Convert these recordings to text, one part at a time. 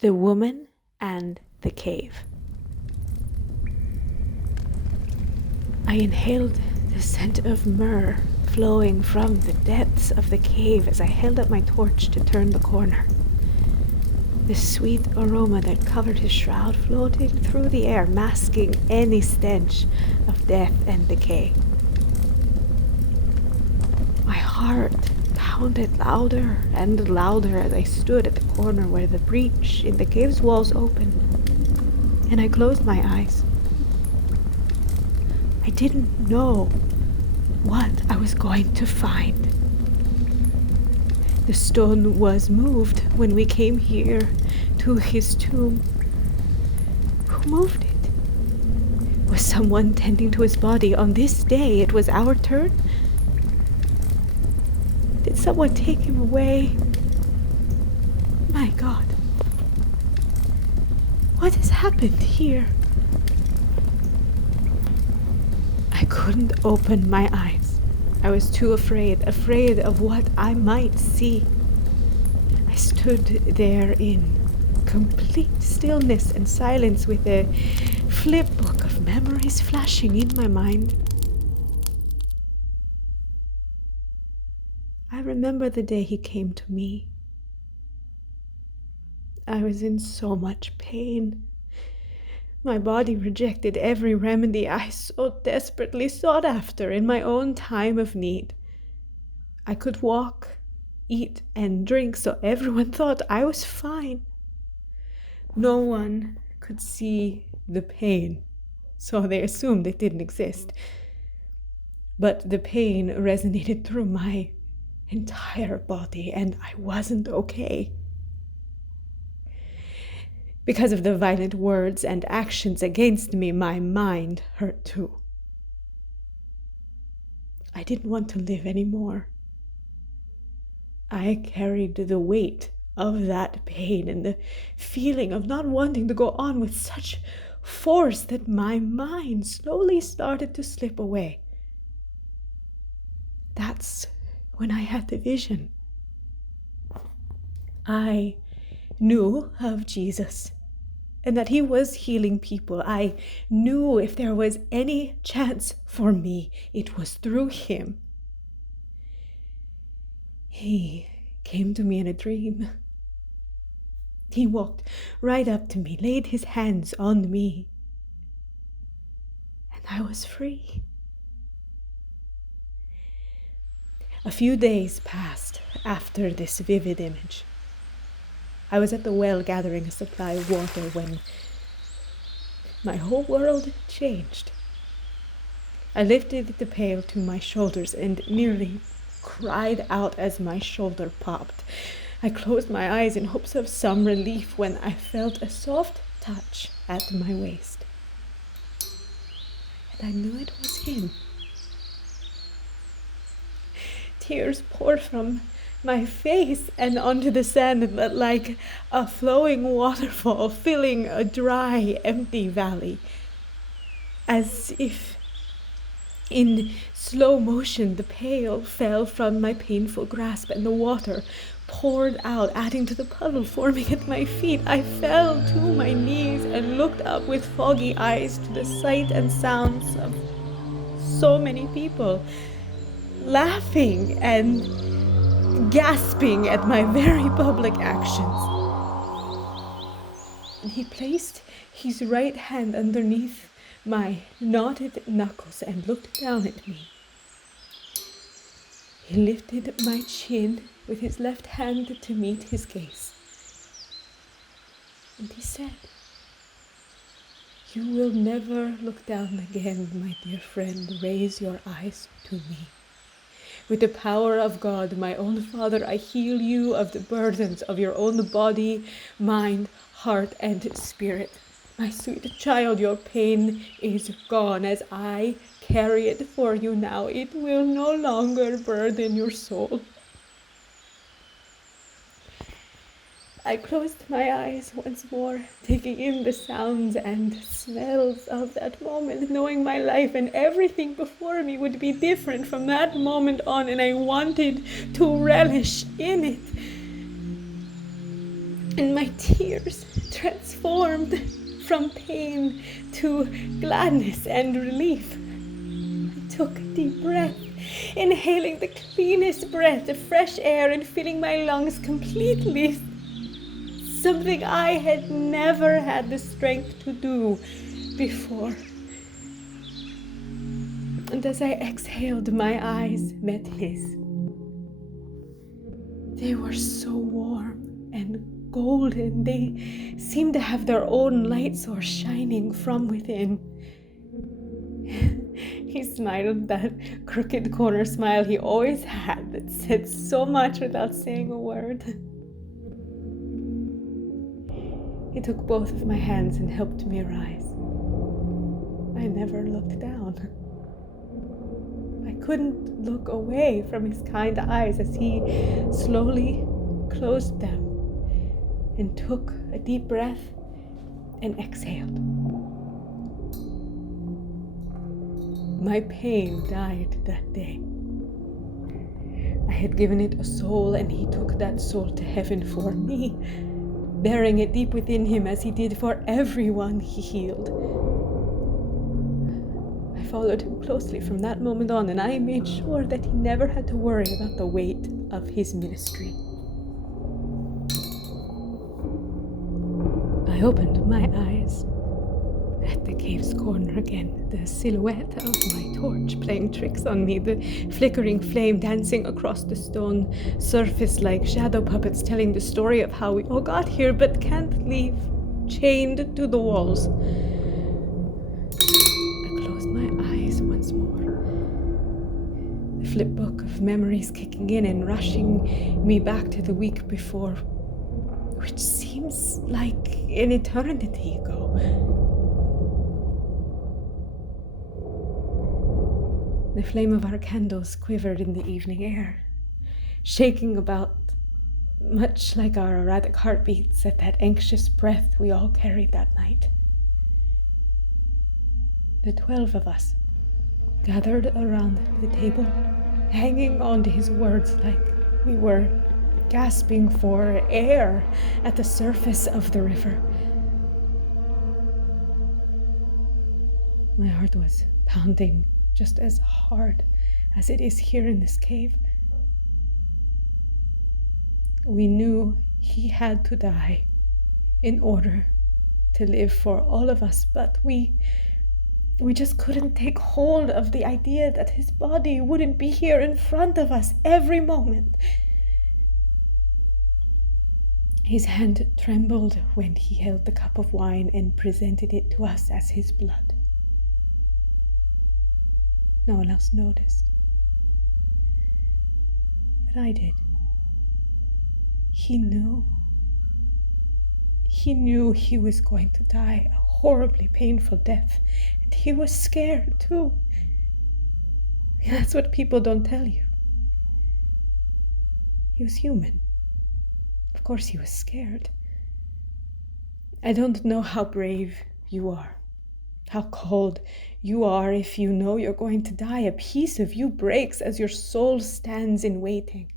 The Woman and the Cave. I inhaled the scent of myrrh flowing from the depths of the cave as I held up my torch to turn the corner. The sweet aroma that covered his shroud floating through the air, masking any stench of death and decay. My heart pounded louder and louder as I stood at the corner where the breach in the cave's walls opened, and I closed my eyes. I didn't know what I was going to find. The stone was moved when we came here to his tomb. Who moved it? Was someone tending to his body on this day? It was our turn? Did someone take him away? My God. What has happened here? I couldn't open my eyes. I was too afraid of what I might see. I stood there in complete stillness and silence with a flip book of memories flashing in my mind. I remember the day he came to me. I was in so much pain. My body rejected every remedy I so desperately sought after in my own time of need. I could walk, eat, and drink, so everyone thought I was fine. No one could see the pain, so they assumed it didn't exist. But the pain resonated through my entire body, and I wasn't okay. Because of the violent words and actions against me, my mind hurt too. I didn't want to live anymore. I carried the weight of that pain and the feeling of not wanting to go on with such force that my mind slowly started to slip away. That's when I had the vision. I knew of Jesus and that he was healing people. I knew if there was any chance for me, it was through him. He came to me in a dream. He walked right up to me, laid his hands on me, and I was free. A few days passed after this vivid image. I was at the well gathering a supply of water when my whole world changed. I lifted the pail to my shoulders and nearly cried out as my shoulder popped. I closed my eyes in hopes of some relief when I felt a soft touch at my waist. And I knew it was him. Tears poured from my face and onto the sand like a flowing waterfall filling a dry, empty valley. As if in slow motion, the pail fell from my painful grasp and the water poured out, adding to the puddle forming at my feet. I fell to my knees and looked up with foggy eyes to the sight and sounds of so many people laughing and gasping at my very public actions. And he placed his right hand underneath my knotted knuckles and looked down at me. He lifted my chin with his left hand to meet his gaze. And he said, "You will never look down again, my dear friend. Raise your eyes to me. With the power of God, my own Father, I heal you of the burdens of your own body, mind, heart, and spirit. My sweet child, your pain is gone. As I carry it for you now, it will no longer burden your soul." I closed my eyes once more, taking in the sounds and smells of that moment, knowing my life and everything before me would be different from that moment on, and I wanted to relish in it. and my tears transformed from pain to gladness and relief. I took a deep breath, inhaling the cleanest breath of fresh air and filling my lungs completely, something I had never had the strength to do before. And as I exhaled, my eyes met his. They were so warm and golden. They seemed to have their own light source shining from within. He smiled that crooked corner smile he always had that said so much without saying a word. He took both of my hands and helped me rise. I never looked down. I couldn't look away from his kind eyes as he slowly closed them and took a deep breath and exhaled. My pain died that day. I had given it a soul, and he took that soul to heaven for me, bearing it deep within him as he did for everyone he healed. I followed him closely from that moment on, and I made sure that he never had to worry about the weight of his ministry. I opened my eyes at the cave's corner again, the silhouette of my torch playing tricks on me, the flickering flame dancing across the stone surface like shadow puppets telling the story of how we all got here but can't leave, chained to the walls. I closed my eyes once more, the flip book of memories kicking in and rushing me back to the week before, which seems like an eternity ago. The flame of our candles quivered in the evening air, shaking about, much like our erratic heartbeats at that anxious breath we all carried that night. The 12 of us gathered around the table, hanging on to his words like we were gasping for air at the surface of the river. My heart was pounding just as hard as it is here in this cave. We knew he had to die in order to live for all of us, but we just couldn't take hold of the idea that his body wouldn't be here in front of us every moment. His hand trembled when he held the cup of wine and presented it to us as his blood. No one else noticed, but I did. He knew he was going to die a horribly painful death, and he was scared too. That's what people don't tell you. He was human. Of course he was scared. I don't know how brave you are, how cold you are if you know you're going to die. A piece of you breaks as your soul stands in waiting.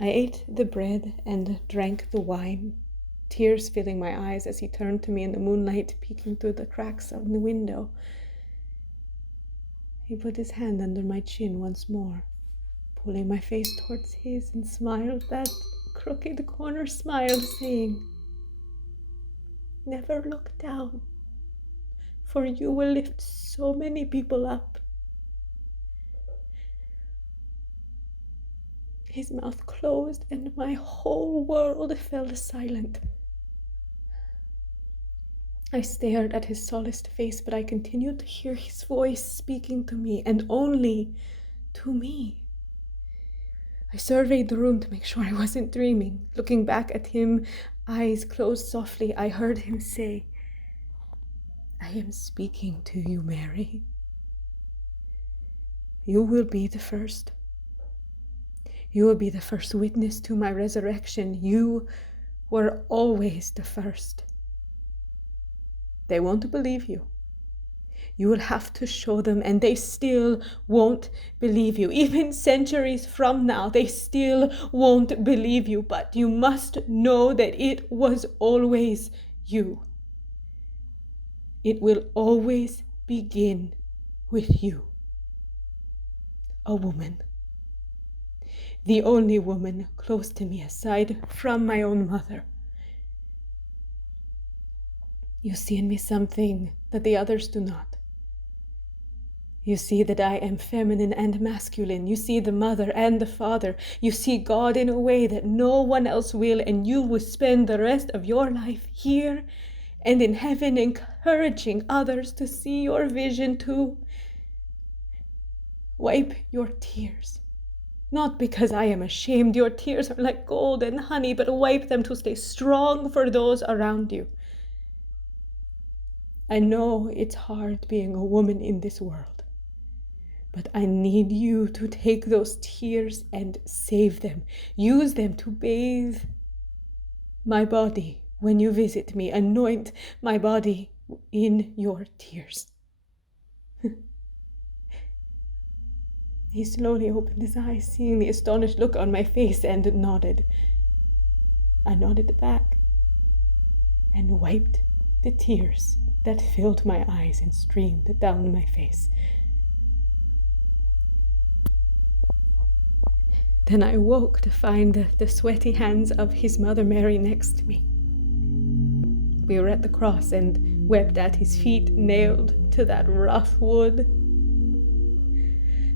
I ate the bread and drank the wine, tears filling my eyes as he turned to me in the moonlight, peeking through the cracks of the window. He put his hand under my chin once more, pulling my face towards his, and smiled that crooked corner smile, saying, "Never look down, for you will lift so many people up." His mouth closed and my whole world fell silent. I stared at his solaced face, but I continued to hear his voice speaking to me, and only to me. I surveyed the room to make sure I wasn't dreaming. Looking back at him, eyes closed softly, I heard him say, "I am speaking to you, Mary. You will be the first. You will be the first witness to my resurrection. You were always the first. They won't believe you. You will have to show them, and they still won't believe you. Even centuries from now, they still won't believe you. But you must know that it was always you. It will always begin with you. A woman. The only woman close to me aside from my own mother. You see in me something that the others do not. You see that I am feminine and masculine. You see the mother and the father. You see God in a way that no one else will, and you will spend the rest of your life here and in heaven encouraging others to see your vision too. Wipe your tears. Not because I am ashamed. Your tears are like gold and honey, but wipe them to stay strong for those around you. I know it's hard being a woman in this world, but I need you to take those tears and save them. Use them to bathe my body when you visit me. Anoint my body in your tears. He slowly opened his eyes, seeing the astonished look on my face, and nodded. I nodded back and wiped the tears that filled my eyes and streamed down my face. Then I woke to find the sweaty hands of his mother Mary next to me. We were at the cross and wept at his feet, nailed to that rough wood.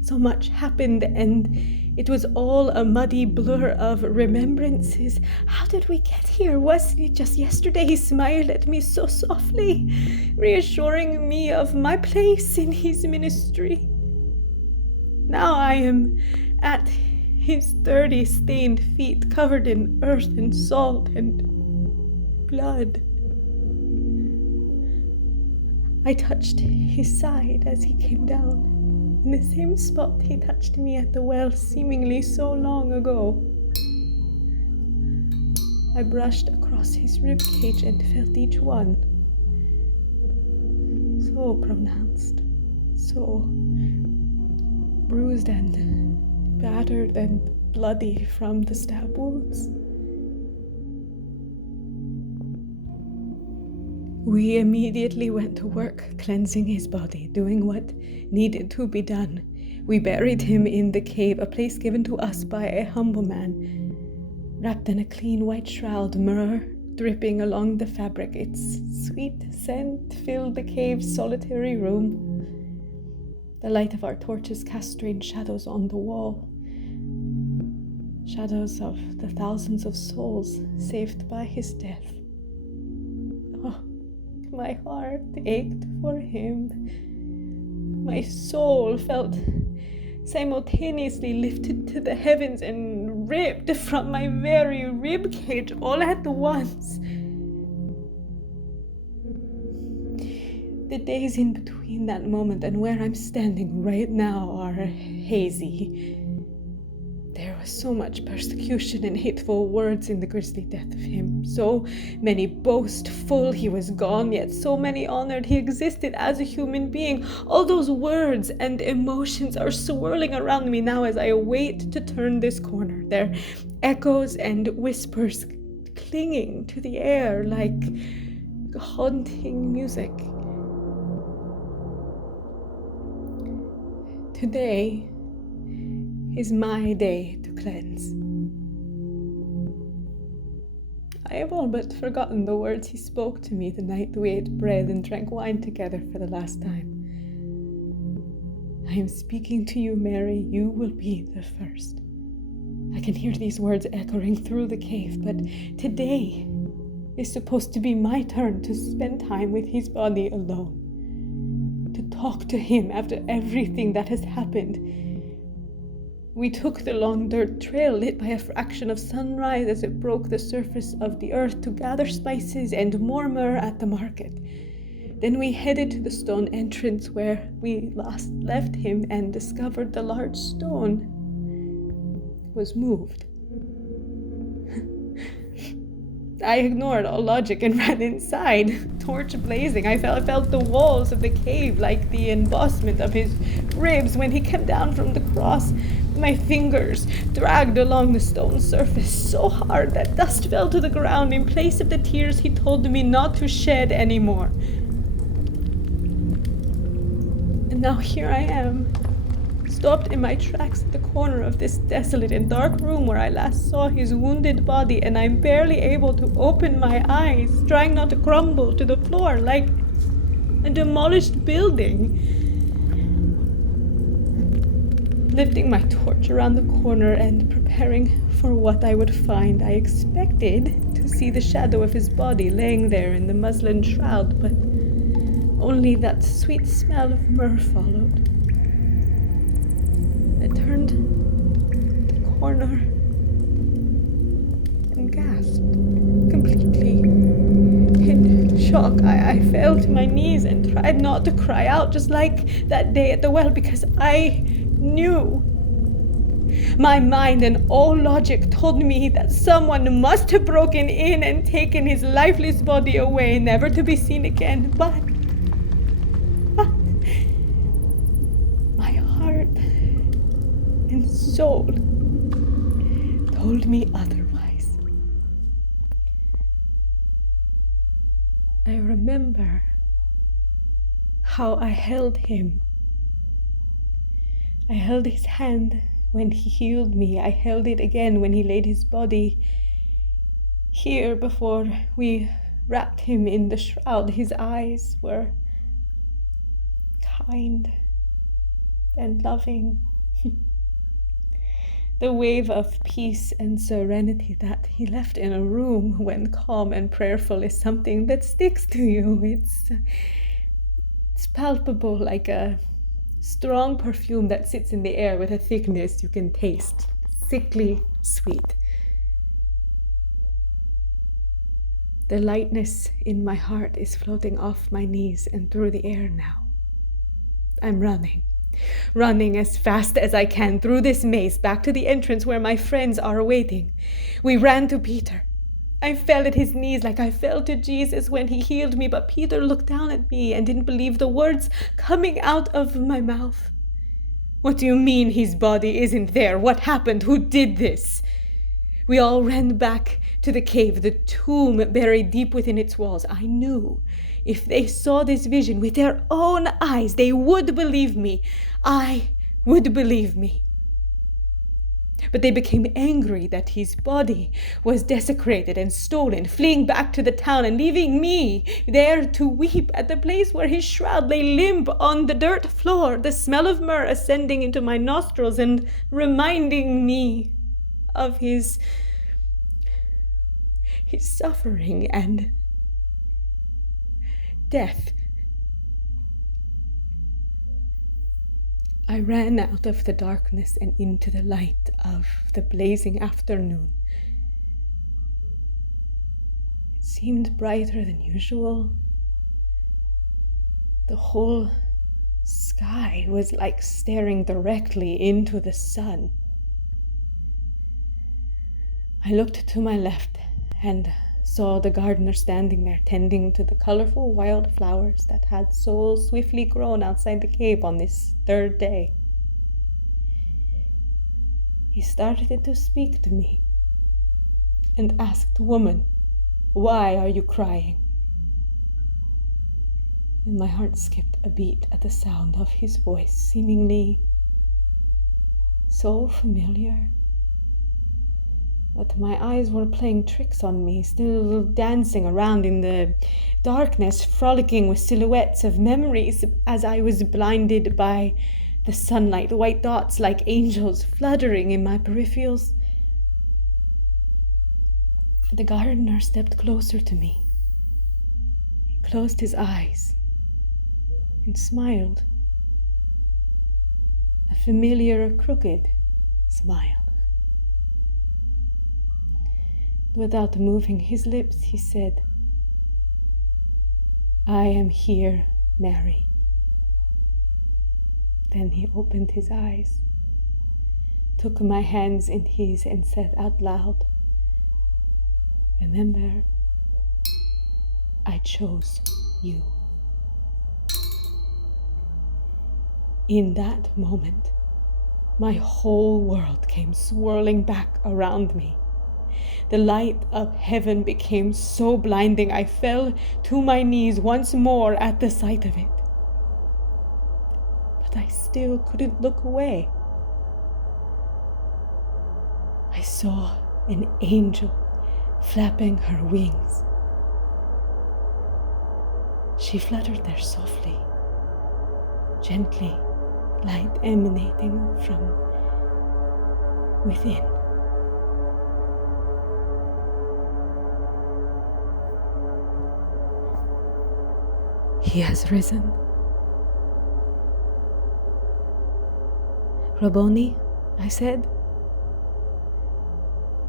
So much happened, and it was all a muddy blur of remembrances. How did we get here? Wasn't it just yesterday he smiled at me so softly, reassuring me of my place in his ministry? Now I am at his dirty, stained feet, covered in earth and salt and blood. I touched his side as he came down, in the same spot he touched me at the well seemingly so long ago. I brushed across his rib cage and felt each one. So pronounced, so bruised and battered and bloody from the stab wounds. We immediately went to work, cleansing his body, doing what needed to be done. We buried him in the cave, a place given to us by a humble man, wrapped in a clean white shroud, myrrh dripping along the fabric. Its sweet scent filled the cave's solitary room. The light of our torches cast strange shadows on the wall, shadows of the thousands of souls saved by his death. Oh, my heart ached for him. My soul felt simultaneously lifted to the heavens and ripped from my very ribcage all at once. The days in between that moment and where I'm standing right now are hazy. There was so much persecution and hateful words in the grisly death of him. So many boastful he was gone, yet so many honored he existed as a human being. All those words and emotions are swirling around me now as I wait to turn this corner. Their echoes and whispers clinging to the air like haunting music. Today is my day to cleanse. I have all but forgotten the words he spoke to me the night we ate bread and drank wine together for the last time. I am speaking to you, Mary. You will be the first. I can hear these words echoing through the cave, but today is supposed to be my turn to spend time with his body alone, to talk to him after everything that has happened. We took the long dirt trail lit by a fraction of sunrise as it broke the surface of the earth to gather spices and more myrrh at the market. Then we headed to the stone entrance where we last left him and discovered the large stone was moved. I ignored all logic and ran inside, torch blazing. I felt the walls of the cave like the embossment of his ribs when he came down from the cross. My fingers dragged along the stone surface so hard that dust fell to the ground in place of the tears he told me not to shed anymore. And now here I am, stopped in my tracks at the corner of this desolate and dark room where I last saw his wounded body, and I'm barely able to open my eyes, trying not to crumble to the floor like a demolished building. Lifting my torch around the corner and preparing for what I would find, I expected to see the shadow of his body laying there in the muslin shroud, but only that sweet smell of myrrh followed. I turned the corner and gasped, completely in shock. I fell to my knees and tried not to cry out, just like that day at the well, because I knew. My mind and all logic told me that someone must have broken in and taken his lifeless body away, never to be seen again. But my heart and soul told me otherwise. I remember how I held him. I held his hand when he healed me. I held it again when he laid his body here before we wrapped him in the shroud. His eyes were kind and loving. The wave of peace and serenity that he left in a room when calm and prayerful is something that sticks to you. It's palpable, like a strong perfume that sits in the air with a thickness you can taste, sickly sweet. The lightness in my heart is floating off my knees and through the air now. I'm running as fast as I can through this maze back to the entrance where my friends are waiting. We ran to Peter. I fell at his knees like I fell to Jesus when he healed me, but Peter looked down at me and didn't believe the words coming out of my mouth. What do you mean his body isn't there? What happened? Who did this? We all ran back to the cave, the tomb buried deep within its walls. I knew if they saw this vision with their own eyes, they would believe me. I would believe me. But they became angry that his body was desecrated and stolen, fleeing back to the town and leaving me there to weep at the place where his shroud lay limp on the dirt floor, the smell of myrrh ascending into my nostrils and reminding me of his suffering and death. I ran out of the darkness and into the light of the blazing afternoon. It seemed brighter than usual. The whole sky was like staring directly into the sun. I looked to my left and saw the gardener standing there tending to the colorful wild flowers that had so swiftly grown outside the cave on this third day. He started to speak to me and asked, "Woman, why are you crying?" And my heart skipped a beat at the sound of his voice, seemingly so familiar. But my eyes were playing tricks on me, still dancing around in the darkness, frolicking with silhouettes of memories as I was blinded by the sunlight, white dots like angels fluttering in my peripherals. The gardener stepped closer to me. He closed his eyes and smiled, a familiar, crooked smile. Without moving his lips, he said, "I am here, Mary." Then he opened his eyes, took my hands in his, and said out loud, Remember, I chose you. In that moment, my whole world came swirling back around me. The light of heaven became so blinding, I fell to my knees once more at the sight of it. But I still couldn't look away. I saw an angel flapping her wings. She fluttered there softly, gently, light emanating from within. He has risen. Rabboni, I said.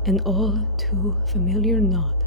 An all too familiar nod